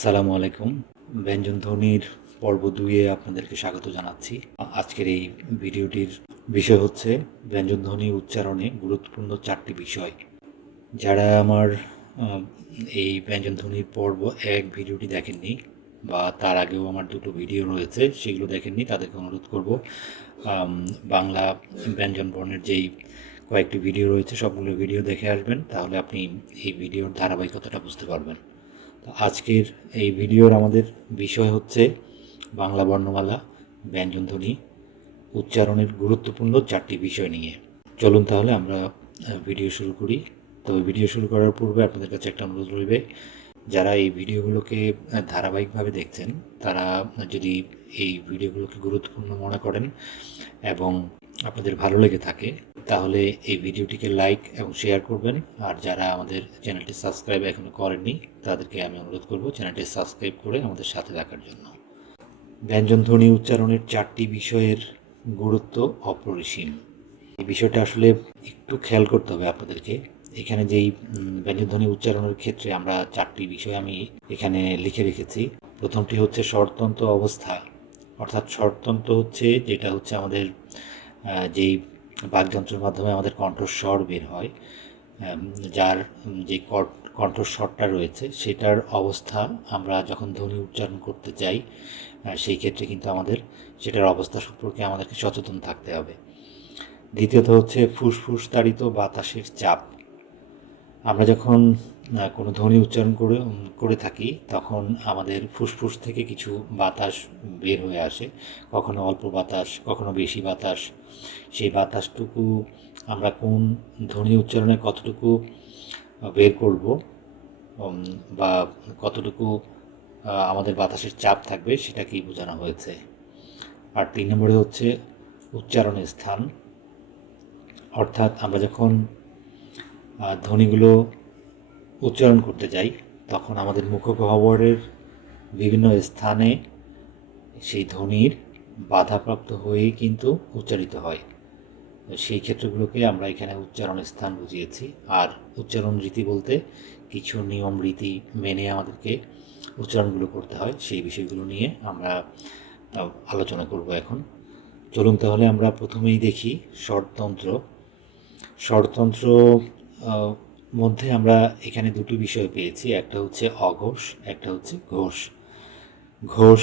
আসসালামু আলাইকুম। ব্যঞ্জন ধ্বনির পর্ব ২-এ আপনাদেরকে স্বাগত জানাচ্ছি। আজকের এই ভিডিওটির বিষয় হচ্ছে ব্যঞ্জন ধ্বনি উচ্চারণে গুরুত্বপূর্ণ ৪টি বিষয়। যারা আমার এই ব্যঞ্জন ধ্বনির পর্ব ১ ভিডিওটি দেখেননি বা তার আগেও আমার ২টো ভিডিও রয়েছে, সেগুলো দেখেননি, তাদেরকে অনুরোধ করব বাংলা ব্যঞ্জন বর্ণের যেই কয়েকটি ভিডিও রয়েছে সবগুলো ভিডিও দেখে আসবেন, তাহলে আপনি এই ভিডিওর ধারাবাহিকতাটা বুঝতে পারবেন। আজকের এই ভিডিওর আমাদের বিষয় হচ্ছে বাংলা বর্ণমালা ব্যঞ্জনধ্বনি উচ্চারণের গুরুত্বপূর্ণ ৪টি বিষয় নিয়ে। চলুন তাহলে আমরা ভিডিও শুরু করি। তবে ভিডিও শুরু করার পূর্বে আপনাদের কাছে একটা অনুরোধ রইবে, যারা এই ভিডিওগুলোকে ধারাবাহিকভাবে দেখছেন তারা যদি এই ভিডিওগুলোকে গুরুত্বপূর্ণ মনে করেন এবং আপনাদের ভালো লেগে থাকে, তাহলে এই ভিডিওটিকে লাইক এবং শেয়ার করবেন। আর যারা আমাদের চ্যানেলটি সাবস্ক্রাইব এখনও করেননি, তাদেরকে আমি অনুরোধ করব চ্যানেলটি সাবস্ক্রাইব করে আমাদের সাথে থাকার জন্য। ব্যঞ্জনধ্বনি উচ্চারণের ৪টি বিষয়ের গুরুত্ব অপরিসীম। এই বিষয়টা আসলে একটু খেয়াল করতে হবে আপনাদেরকে। এখানে যেই ব্যঞ্জনধ্বনি উচ্চারণের ক্ষেত্রে আমরা ৪টি বিষয় আমি এখানে লিখে রেখেছি। প্রথমটি হচ্ছে স্বরতন্ত্র অবস্থা, অর্থাৎ স্বরতন্ত্র হচ্ছে যেটা হচ্ছে আমাদের যেই বাকযন্ত্রের মাধ্যমে আমাদের কণ্ঠস্বর বের হয়, যার যে কণ্ঠস্বরটা রয়েছে সেটার অবস্থা আমরা যখন ধ্বনি উচ্চারণ করতে যাই, সেই ক্ষেত্রে কিন্তু আমাদের সেটার অবস্থা সম্পর্কে আমাদেরকে সচেতন থাকতে হবে। দ্বিতীয়ত হচ্ছে ফুসফুস তাড়িত বাতাসের চাপ। আমরা যখন কোনো ধ্বনি উচ্চারণ করে থাকি তখন আমাদের ফুসফুস থেকে কিছু বাতাস বের হয়ে আসে, কখনো অল্প বাতাস, কখনো বেশি বাতাস। সেই বাতাসটুকু আমরা কোন ধ্বনি উচ্চারণে কতটুকু বের করব বা কতটুকু আমাদের বাতাসের চাপ থাকবে সেটাকেই বোঝানো হয়েছে। আর ৩ নম্বরে হচ্ছে উচ্চারণের স্থান, অর্থাৎ আমরা যখন ধ্বনিগুলো উচ্চারণ করতে যাই তখন আমাদের মুখগহ্বরের বিভিন্ন স্থানে সেই ধ্বনির বাধাপ্রাপ্ত হয়েই কিন্তু উচ্চারিত হয়। সেই ক্ষেত্রগুলোকে আমরা এখানে উচ্চারণ স্থান বুঝিয়েছি। আর উচ্চারণ রীতি বলতে কিছু নিয়ম রীতি মেনে আমাদেরকে উচ্চারণগুলো করতে হয়, সেই বিষয়গুলো নিয়ে আমরা আলোচনা করব এখন। চলুন তাহলে আমরা প্রথমেই দেখি স্বরতন্ত্র। স্বরতন্ত্র মধ্যে আমরা এখানে দুটো বিষয় পেয়েছি, একটা হচ্ছে অঘোষ, একটা হচ্ছে ঘোষ। ঘোষ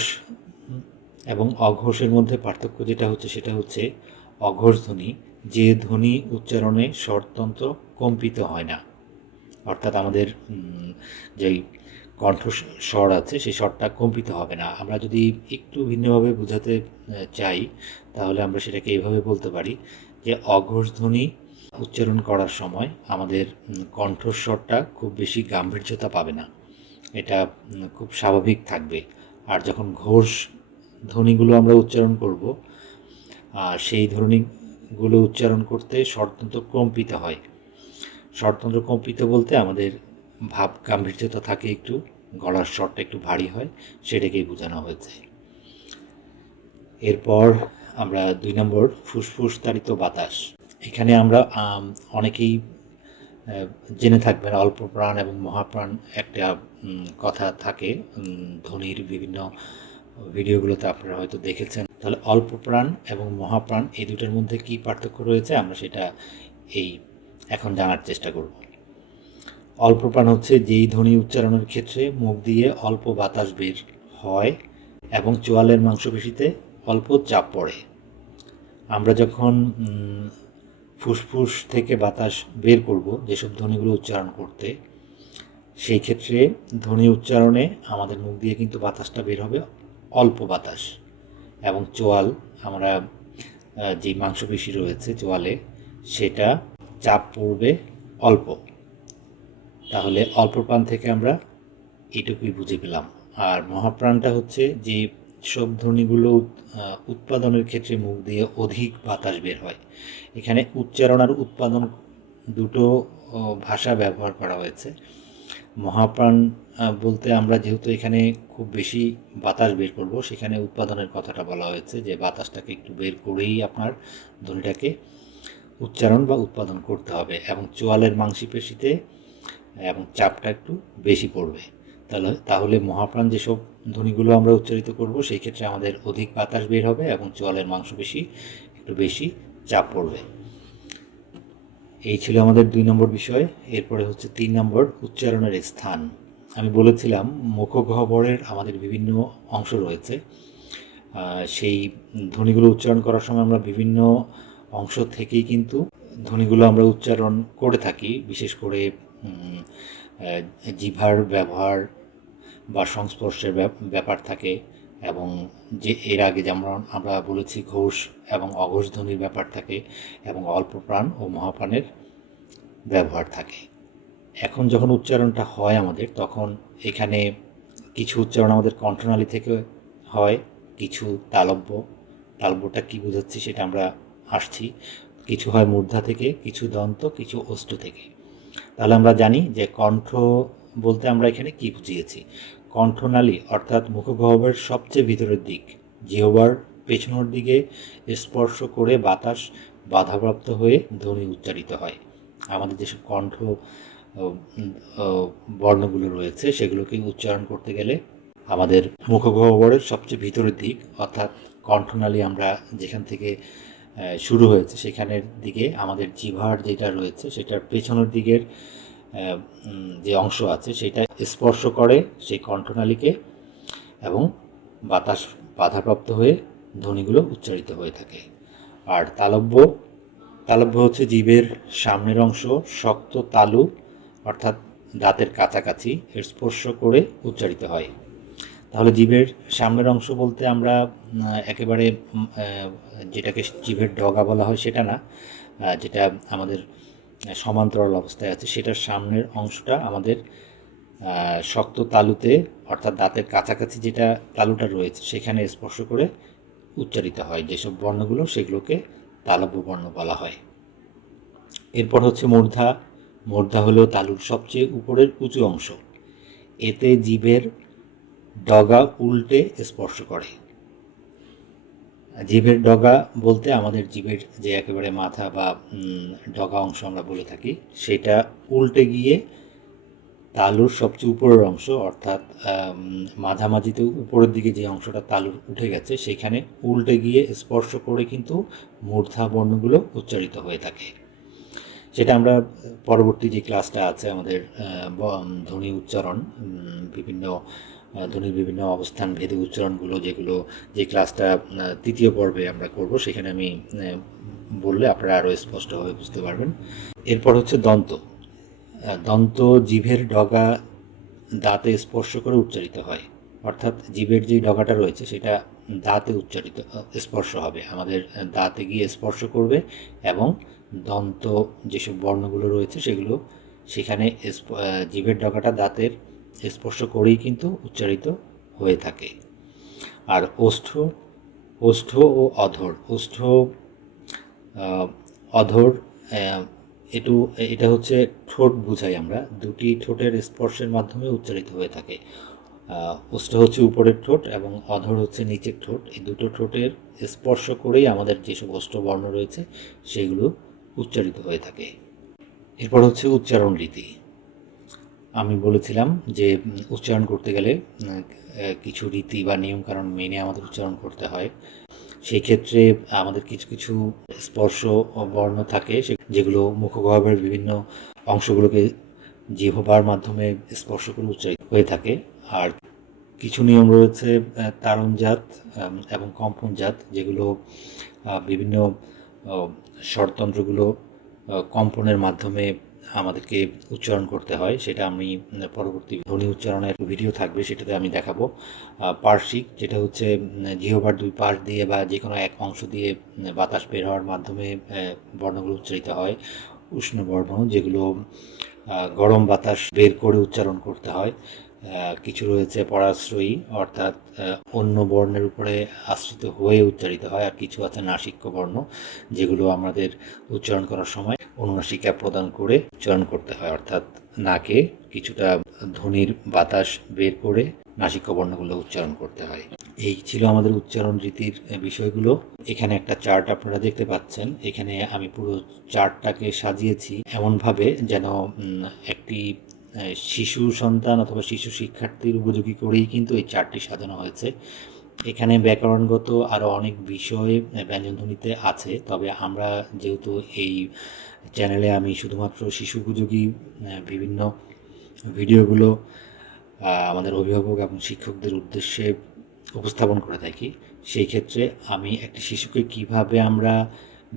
এবং অঘোষের মধ্যে পার্থক্য যেটা হচ্ছে সেটা হচ্ছে অঘোষ ধ্বনি যে ধ্বনি উচ্চারণে স্বরতন্ত্র কম্পিত হয় না, অর্থাৎ আমাদের যেই কণ্ঠস্বর আছে সেই স্বরটা কম্পিত হবে না। আমরা যদি একটু ভিন্নভাবে বোঝাতে চাই তাহলে আমরা সেটাকে এইভাবে বলতে পারি যে অঘোষ ধ্বনি উচ্চারণ করার সময় আমাদের কণ্ঠস্বরটা খুব বেশি গাম্ভীর্যতা পাবে না, এটা খুব স্বাভাবিক থাকবে। আর যখন ঘোষ ধ্বনিগুলো আমরা উচ্চারণ করব, সেই ধ্বনিগুলো উচ্চারণ করতে স্বরতন্ত্র কম্পিত হয়। স্বরতন্ত্র কম্পিত বলতে আমাদের ভাব গাম্ভীর্যতা থাকে, একটু গলার স্বরটা একটু ভারী হয়, সেটাকেই বোঝানো হয়েছে। এরপর আমরা ২ নম্বর ফুসফুস তাড়িত বাতাস। এখানে আমরা অনেকেই জেনে থাকবেন অল্প প্রাণ এবং মহাপ্রাণ একটা কথা থাকে ধ্বনির বিভিন্ন ভিডিওগুলোতে আপনারা হয়তো দেখেছেন। তাহলে অল্প প্রাণ এবং মহাপ্রাণ এই দুটোর মধ্যে কী পার্থক্য রয়েছে আমরা সেটা এখন জানার চেষ্টা করব। অল্প প্রাণ হচ্ছে যেই ধ্বনি উচ্চারণের ক্ষেত্রে মুখ দিয়ে অল্প বাতাস বের হয় এবং চোয়ালের মাংসপেশিতে অল্প চাপ পড়ে। আমরা যখন ফুসফুস থেকে বাতাস বের করব যেসব ধ্বনিগুলো উচ্চারণ করতে, সেই ক্ষেত্রে ধ্বনি উচ্চারণে আমাদের মুখ দিয়ে কিন্তু বাতাসটা বের হবে অল্প বাতাস, এবং চোয়াল আমরা যে মাংসপেশি রয়েছে চোয়ালে সেটা চাপ পড়বে অল্প। তাহলে অল্প প্রাণ থেকে আমরা এইটুকুই বুঝে পেলাম। আর মহাপ্রাণটা হচ্ছে যে সব ধ্বনিগুলো উৎপাদনের ক্ষেত্রে মুখ দিয়ে অধিক বাতাস বের হয়। এখানে উচ্চারণ আর উৎপাদন দুটো ভাষা ব্যবহার করা হয়েছে। মহাপ্রাণ বলতে আমরা যেহেতু এখানে খুব বেশি বাতাস বের করব, সেখানে উৎপাদনের কথাটা বলা হয়েছে যে বাতাসটাকে একটু বের করেই আপনার ধ্বনিটাকে উচ্চারণ বা উৎপাদন করতে হবে, এবং চোয়ালের মাংসপেশিতে এবং চাপটা একটু বেশি পড়বে। তাহলে মহাপ্রাণ যেসব ধ্বনিগুলো আমরা উচ্চারিত করব সেই ক্ষেত্রে আমাদের অধিক বাতাস বের হবে এবং চোয়ালের মাংসপেশি একটু বেশি চাপ পড়বে। এই ছিল আমাদের 2 নম্বর বিষয়। এরপরে হচ্ছে 3 নম্বর, উচ্চারণের স্থান। আমি বলেছিলাম মুখগহ্বরের আমাদের বিভিন্ন অংশ রয়েছে। সেই ধ্বনিগুলো উচ্চারণ করার সময় আমরা বিভিন্ন অংশ থেকেই কিন্তু ধ্বনিগুলো আমরা উচ্চারণ করে থাকি। বিশেষ করে জিহ্বার ব্যবহার বা সংস্পর্শের ব্যাপার থাকে, এবং যে এর আগে যেমন আমরা বলেছি ঘোষ এবং অঘোষ ধ্বনির ব্যাপার থাকে, এবং অল্প প্রাণ ও মহাপ্রাণের ব্যবহার থাকে। এখন যখন উচ্চারণটা হয় আমাদের, তখন এখানে কিছু উচ্চারণ আমাদের কণ্ঠনালী থেকে হয়, কিছু তালব্যটা কী বোঝাচ্ছি সেটা আমরা আসছি, কিছু হয় মূর্ধা থেকে, কিছু দন্ত, কিছু ওষ্ঠ থেকে। তাহলে আমরা জানি যে কণ্ঠ বলতে আমরা এখানে কী বুঝিয়েছি। কণ্ঠনালী অর্থাৎ মুখগহ্বরের সবচেয়ে ভিতরের দিক, জিহ্বার পেছনের দিকে স্পর্শ করে বাতাস বাধাপ্রাপ্ত হয়ে ধ্বনি উচ্চারিত হয়। আমাদের যেসব কণ্ঠ বর্ণগুলো রয়েছে সেগুলোকে উচ্চারণ করতে গেলে আমাদের মুখগহ্বরের সবচেয়ে ভিতরের দিক অর্থাৎ কণ্ঠনালী আমরা যেখান থেকে শুরু হয়েছে সেখানের দিকে আমাদের জিহ্বার যেটা রয়েছে সেটার পেছনের দিকের যে অংশ আছে সেটা স্পর্শ করে সেই কণ্ঠনালীকে, এবং বাতাস বাধাপ্রাপ্ত হয়ে ধ্বনিগুলো উচ্চারিত হয়ে থাকে। আর তালব্য হচ্ছে জিভের সামনের অংশ শক্ত তালু অর্থাৎ দাঁতের কাছাকাছি স্পর্শ করে উচ্চারিত হয়। তাহলে জিভের সামনের অংশ বলতে আমরা একেবারে যেটাকে জিভের ডগা বলা হয় সেটা না, যেটা আমাদের সমান্তরাল অবস্থায় আছে সেটার সামনের অংশটা আমাদের শক্ত তালুতে অর্থাৎ দাঁতের কাছাকাছি যেটা তালুটা রয়েছে সেখানে স্পর্শ করে উচ্চারিত হয় যেসব বর্ণগুলো, সেগুলোকে তালব্য বর্ণ বলা হয়। এরপর হচ্ছে মূর্ধা হলো তালুর সবচেয়ে উপরের উঁচু অংশ। এতে জিভের ডগা উল্টে স্পর্শ করে। জিভের ডগা বলতে আমাদের জিভের যে একেবারে মাথা বা ডগা অংশ আমরা বলে থাকি, সেটা উল্টে গিয়ে তালুর সবচেয়ে উপরের অংশ অর্থাৎ মাঝামাঝিতে উপরের দিকে যে অংশটা তালুর উঠে গেছে সেখানে উল্টে গিয়ে স্পর্শ করে কিন্তু মূর্ধা বর্ণগুলো উচ্চারিত হয়ে থাকে। সেটা আমরা পরবর্তী যে ক্লাসটা আছে আমাদের ধ্বনি উচ্চারণ, ধ্বনির বিভিন্ন অবস্থান ভেদে উচ্চারণগুলো, যে ক্লাসটা 3য় পর্বে আমরা করব, সেখানে আমি বললে আপনারা আরও স্পষ্টভাবে বুঝতে পারবেন। এরপর হচ্ছে দন্ত জিভের ডগা দাঁতে স্পর্শ করে উচ্চারিত হয়, অর্থাৎ জিভের যে ডগাটা রয়েছে সেটা দাঁতে স্পর্শ হবে, আমাদের দাঁতে গিয়ে স্পর্শ করবে, এবং দন্ত যেসব বর্ণগুলো রয়েছে সেগুলো সেখানে জিভের ডগাটা দাঁতের স্পর্শ করেই কিন্তু উচ্চারিত হয়ে থাকে। আর ওষ্ঠ ও অধর এটা হচ্ছে ঠোঁট বুঝাই আমরা, দুটি ঠোঁটের স্পর্শের মাধ্যমে উচ্চারিত হয়ে থাকে। ওষ্ঠ হচ্ছে উপরের ঠোঁট এবং অধর হচ্ছে নিচের ঠোঁট। এই দুটো ঠোঁটের স্পর্শ করেই আমাদের যেসব ওষ্ঠ বর্ণ রয়েছে সেগুলো উচ্চারিত হয়ে থাকে। এরপর হচ্ছে উচ্চারণ রীতি। আমি বলেছিলাম যে উচ্চারণ করতে গেলে কিছু রীতি বা নিয়মকানুন মেনে আমাদের উচ্চারণ করতে হয়। সেই ক্ষেত্রে আমাদের কিছু স্পর্শ বর্ণ থাকে যেগুলো মুখগহ্বরের বিভিন্ন অংশগুলোকে জিহ্বার মাধ্যমে স্পর্শ করে উচ্চারিত হয়ে থাকে। আর কিছু নিয়ম রয়েছে তাড়নজাত এবং কম্পনজাত, যেগুলো বিভিন্ন স্বরতন্ত্রগুলো কম্পনের মাধ্যমে আমাদেরকে উচ্চারণ করতে হয়। সেটা আমি পরবর্তী ধ্বনি উচ্চারণের ভিডিও থাকবে, সেটাতে আমি দেখাবো। পার্শ্বিক, যেটা হচ্ছে জিহ্বার দুই পাশ দিয়ে বা যে কোনো এক অংশ দিয়ে বাতাস বের হওয়ার মাধ্যমে বর্ণগুলো উচ্চারিত হয়। উষ্ণ বর্ণ, যেগুলো গরম বাতাস বের করে উচ্চারণ করতে হয়। কিছু রয়েছে পরাশ্রয়ী, অর্থাৎ অন্য বর্ণের উপরে আশ্রিত হয়ে উচ্চারিত হয়। আর কিছু আছে নাসিক্য বর্ণ, যেগুলো আমাদের উচ্চারণ করার সময় অনুনাসিকা প্রদান করে উচ্চারণ করতে হয়, অর্থাৎ নাকে কিছুটা ধ্বনির বাতাস বের করে নাসিক্য বর্ণগুলো উচ্চারণ করতে হয়। এই ছিল আমাদের উচ্চারণ রীতির বিষয়গুলো। এখানে একটা চার্ট আপনারা দেখতে পাচ্ছেন। এখানে আমি পুরো চার্টটাকে সাজিয়েছি এমনভাবে যেন একটি শিশু সন্তান অথবা শিশু শিক্ষার্থীর উপযোগী করেই কিন্তু এই চার্টটি সাজানো হয়েছে। এখানে ব্যাকরণগত আরও অনেক বিষয় ব্যঞ্জনধ্বনিতে আছে, তবে আমরা যেহেতু এই চ্যানেলে আমি শুধুমাত্র শিশু উপযোগী বিভিন্ন ভিডিওগুলো আমাদের অভিভাবক এবং শিক্ষকদের উদ্দেশ্যে উপস্থাপন করে থাকি, সেই ক্ষেত্রে আমি একটি শিশুকে কিভাবে আমরা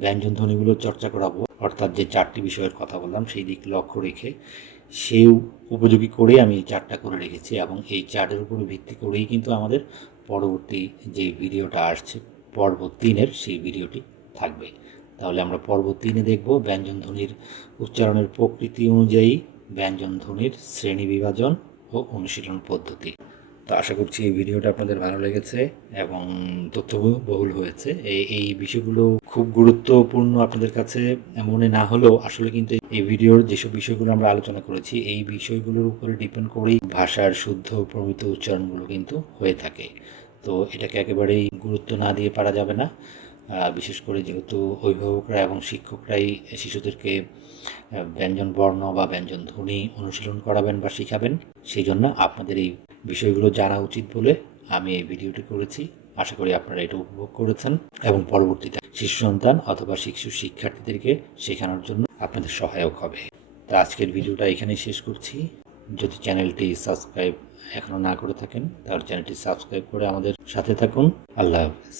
ব্যঞ্জনধ্বনিগুলো চর্চা করাবো, অর্থাৎ যে 4টি বিষয়ের কথা বললাম সেই দিক লক্ষ্য রেখে সেই উপযোগী করেই আমি এই চার্টটা করে রেখেছি, এবং এই চার্টের উপরে ভিত্তি করেই কিন্তু আমাদের পরবর্তী যে ভিডিওটা আসছে পর্ব 3-এর সেই ভিডিওটি থাকবে। তাহলে আমরা পর্ব 3-এ দেখব ব্যঞ্জনধ্বনির উচ্চারণের প্রকৃতি অনুযায়ী ব্যঞ্জনধ্বনির শ্রেণী বিভাজন ও অনুশীলন পদ্ধতি। তো আশা করছি এই ভিডিওটা আপনাদের ভালো লেগেছে এবং তথ্যবহুল হয়েছে। এই বিষয়গুলো খুব গুরুত্বপূর্ণ আপনাদের কাছে মনে না হলেও আসলে কিন্তু এই ভিডিওর যেসব বিষয়গুলো আমরা আলোচনা করেছি এই বিষয়গুলোর উপরে ডিপেন্ড করেই ভাষার শুদ্ধ প্রমিত উচ্চারণগুলো কিন্তু হয়ে থাকে। তো এটাকে একেবারেই গুরুত্ব না দিয়ে পারা যাবে না, বিশেষ করে যেহেতু অভিভাবকরা এবং শিক্ষকরাই শিশুদেরকে ব্যঞ্জন বর্ণ বা ব্যঞ্জন ধ্বনি অনুশীলন করাবেন বা শিখাবেন, সেই জন্য আপনাদের এই বিষয়গুলো জানা উচিত বলে আমি এই ভিডিওটি করেছি। আশা করি আপনারা এটা উপভোগ করেছেন এবং পরবর্তীতে শিশু সন্তান অথবা শিশু শিক্ষার্থীদেরকে শেখানোর জন্য আপনাদের সহায়ক হবে। তো আজকের ভিডিওটা এখানেই শেষ করছি। যদি চ্যানেলটি সাবস্ক্রাইব এখনও না করে থাকেন তাহলে চ্যানেলটি সাবস্ক্রাইব করে আমাদের সাথে থাকুন। আল্লাহ হাফেজ।